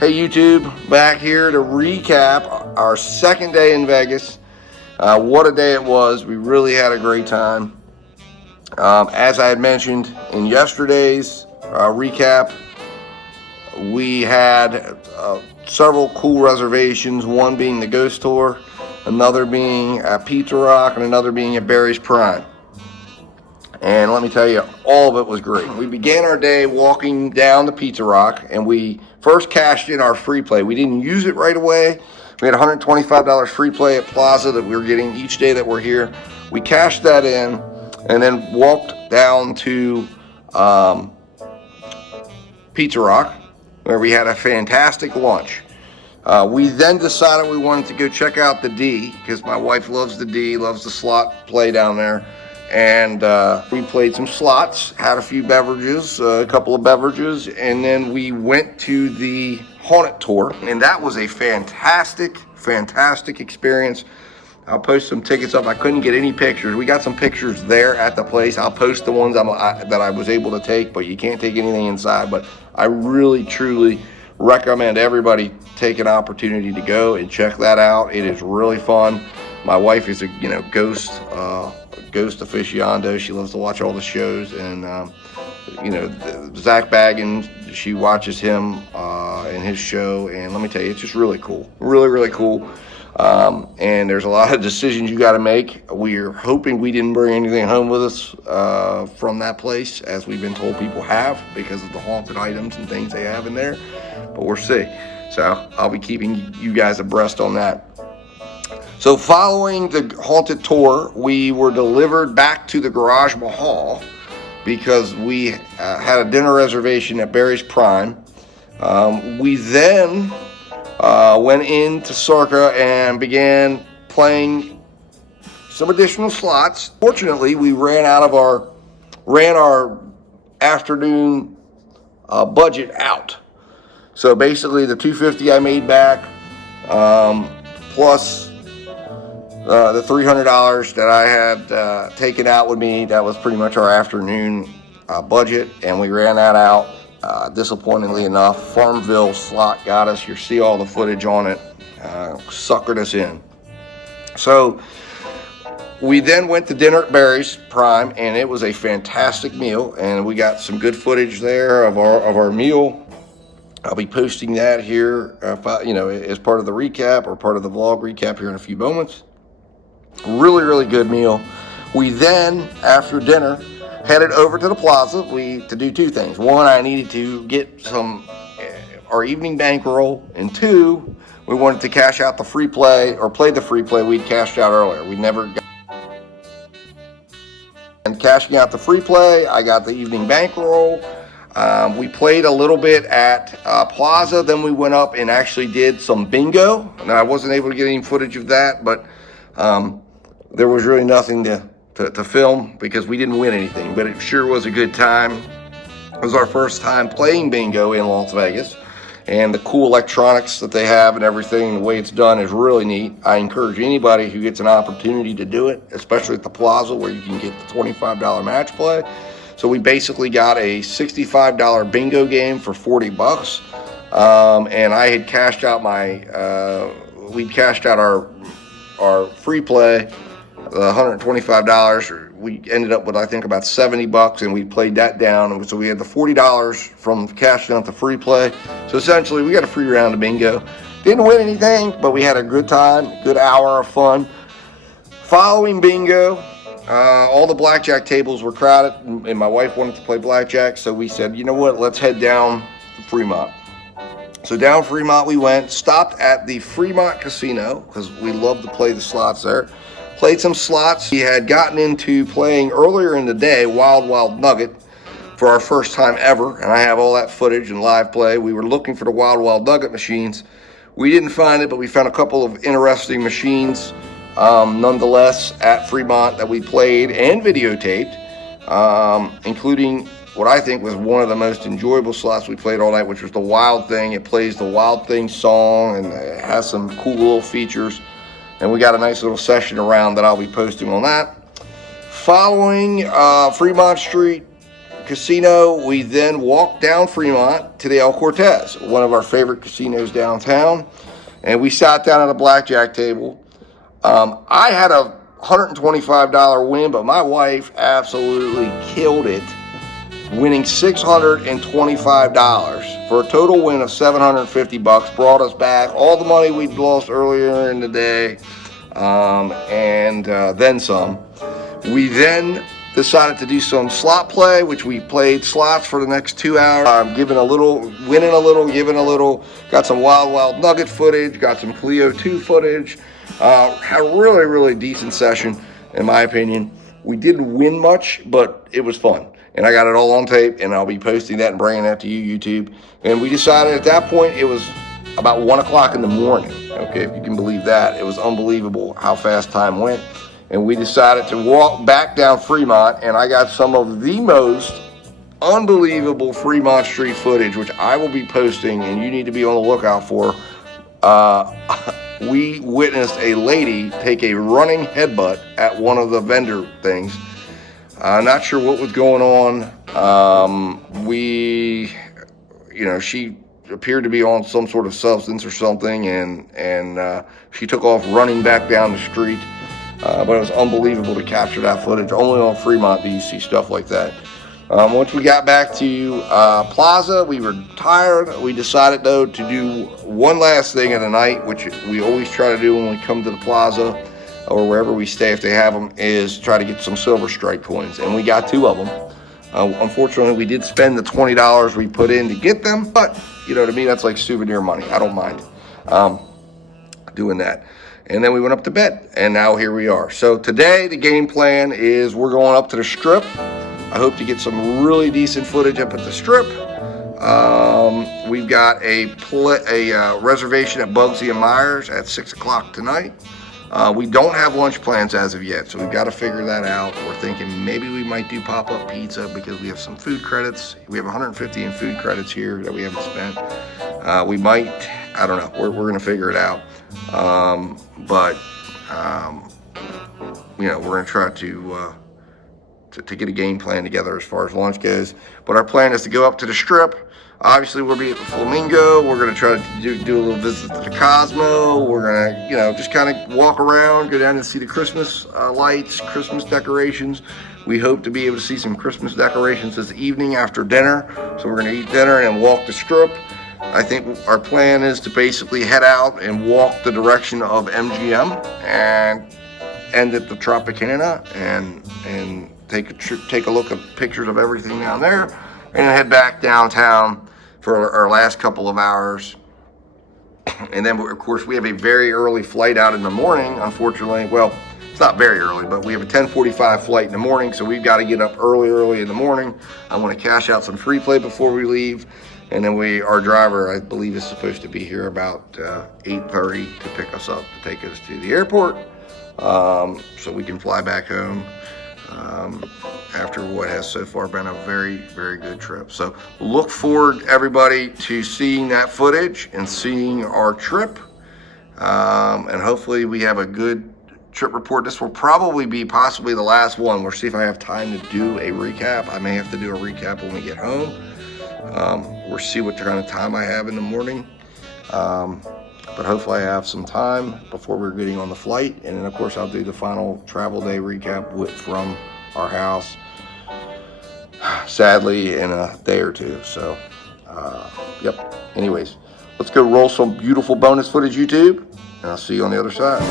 Hey YouTube, back here to recap our second day in Vegas. What a day it was. We really had a great time. As I had mentioned in yesterday's recap, we had several cool reservations, one being the Ghost Tour, another being at Pizza Rock, and another being at Barry's Prime. And let me tell you, all of it was great. We began our day walking down to Pizza Rock, and we first cashed in our free play. We didn't use it right away. We had $125 free play at Plaza that we were getting each day that we're here. We cashed that in and then walked down to Pizza Rock, where we had a fantastic lunch. We then decided we wanted to go check out the D, because my wife loves the D, loves the slot play down there. And we played some slots, had a few beverages, a couple of beverages, and then we went to the Haunted Tour, and that was a fantastic experience. I'll post some tickets up. I couldn't get any pictures. We got some pictures there at the place. I'll post the ones that I was able to take, but you can't take anything inside. But I really, truly recommend everybody take an opportunity to go and check that out. It is really fun. My wife is a ghost aficionado. She loves to watch all the shows, and Zach Baggins, she watches him in his show, and let me tell you, it's just really cool, really cool. And there's a lot of decisions you got to make. We're hoping we didn't bring anything home with us from that place, as we've been told people have, because of the haunted items and things they have in there, but we'll see. So I'll be keeping you guys abreast on that. So following the Haunted Tour, we were delivered back to the Garage Mahal because we had a dinner reservation at Barry's Prime. We then went into Circa and began playing some additional slots. Fortunately, we ran our afternoon budget out. So basically, the $250 I made back, plus the $300 that I had taken out with me, that was pretty much our afternoon budget, and we ran that out. Disappointingly enough, Farmville slot got us. You see all the footage on it, suckered us in. So we then went to dinner at Barry's Prime, and it was a fantastic meal, and we got some good footage there of our meal. I'll be posting that here, as part of the recap or part of the vlog recap here in a few moments. Really good meal. We then, after dinner, headed over to the Plaza to do two things. One, I needed to get our evening bankroll, and two, we wanted to cash out the free play, or play the free play we'd cashed out earlier. We never got. And cashing out the free play, I got the evening bankroll. We played a little bit at Plaza, then we went up and actually did some bingo. Now, I wasn't able to get any footage of that, but there was really nothing to film because we didn't win anything, but it sure was a good time. It was our first time playing bingo in Las Vegas, and the cool electronics that they have and everything, the way it's done is really neat. I encourage anybody who gets an opportunity to do it, especially at the Plaza where you can get the $25 match play. So we basically got a $65 bingo game for $40, and I had cashed out we'd cashed out our free play, the $125. We ended up with, I think, about $70, and we played that down. And so we had the $40 from cashing out the free play. So essentially, we got a free round of bingo. Didn't win anything, but we had a good time, good hour of fun. Following bingo, all the blackjack tables were crowded, and my wife wanted to play blackjack. So we said, you know what, let's head down to Fremont. So down Fremont we went, stopped at the Fremont Casino, because we love to play the slots there. Played some slots. We had gotten into playing earlier in the day Wild Nugget for our first time ever, and I have all that footage and live play. We were looking for the Wild Nugget machines. We didn't find it, but we found a couple of interesting machines nonetheless at Fremont that we played and videotaped, including what I think was one of the most enjoyable slots we played all night, which was the Wild Thing. It plays the Wild Thing song, and it has some cool little features. And we got a nice little session around that I'll be posting on that. Following Fremont Street, casino, we then walked down Fremont to the El Cortez, one of our favorite casinos downtown, and we sat down at a blackjack table. I had a $125 win, but my wife absolutely killed it, winning $625 for a total win of $750. Brought us back all the money we'd lost earlier in the day, and then some. We then decided to do some slot play, which we played slots for the next 2 hours, giving a little, winning a little, giving a little. Got some Wild Nugget footage, got some Clio 2 footage. Had a really decent session, in my opinion. We didn't win much, but it was fun. And I got it all on tape, and I'll be posting that and bringing that to you, YouTube. And we decided at that point, it was about 1 o'clock in the morning. Okay, if you can believe that. It was unbelievable how fast time went. And we decided to walk back down Fremont, and I got some of the most unbelievable Fremont Street footage, which I will be posting, and you need to be on the lookout for. We witnessed a lady take a running headbutt at one of the vendor things. Not sure what was going on. She appeared to be on some sort of substance or something, and she took off running back down the street. But it was unbelievable to capture that footage. Only on Fremont do you see stuff like that. Once we got back to Plaza, we were tired. We decided, though, to do one last thing of the night, which we always try to do when we come to the Plaza or wherever we stay if they have them, is try to get some Silver Strike coins. And we got 2 of them. Unfortunately, we did spend the $20 we put in to get them, but, to me, that's like souvenir money. I don't mind doing that. And then we went up to bed, and now here we are. So today, the game plan is we're going up to the Strip. I hope to get some really decent footage up at the Strip. We've got a reservation at Bugsy and Myers at 6 o'clock tonight. We don't have lunch plans as of yet, so we've got to figure that out. We're thinking maybe we might do pop-up pizza because we have some food credits. We have 150 in food credits here that we haven't spent. We might, I don't know. We're going to figure it out. We're going to try to get a game plan together as far as lunch goes. But our plan is to go up to the Strip. Obviously, we'll be at the Flamingo. We're going to try to do a little visit to the Cosmo. We're going to, just kind of walk around, go down and see the Christmas lights, Christmas decorations. We hope to be able to see some Christmas decorations this evening after dinner. So we're going to eat dinner and walk the Strip. I think our plan is to basically head out and walk the direction of MGM and end at the Tropicana and take a look at pictures of everything down there, and then head back downtown for our last couple of hours. And then, of course, we have a very early flight out in the morning, unfortunately. Well, it's not very early, but we have a 10:45 flight in the morning, so we've got to get up early in the morning. I want to cash out some free play before we leave. And then our driver, I believe, is supposed to be here about 8:30 to pick us up, to take us to the airport, so we can fly back home after what has so far been a very good trip. So look forward, everybody, to seeing that footage and seeing our trip, and hopefully we have a good trip report. This will probably be possibly the last one. We'll see if I have time to do a recap. I may have to do a recap when we get home. We'll see what kind of time I have in the morning, but hopefully I have some time before we're getting on the flight. And then, of course, I'll do the final travel day recap from our house, sadly, in a day or two. So, yep. Anyways, let's go roll some beautiful bonus footage, YouTube, and I'll see you on the other side.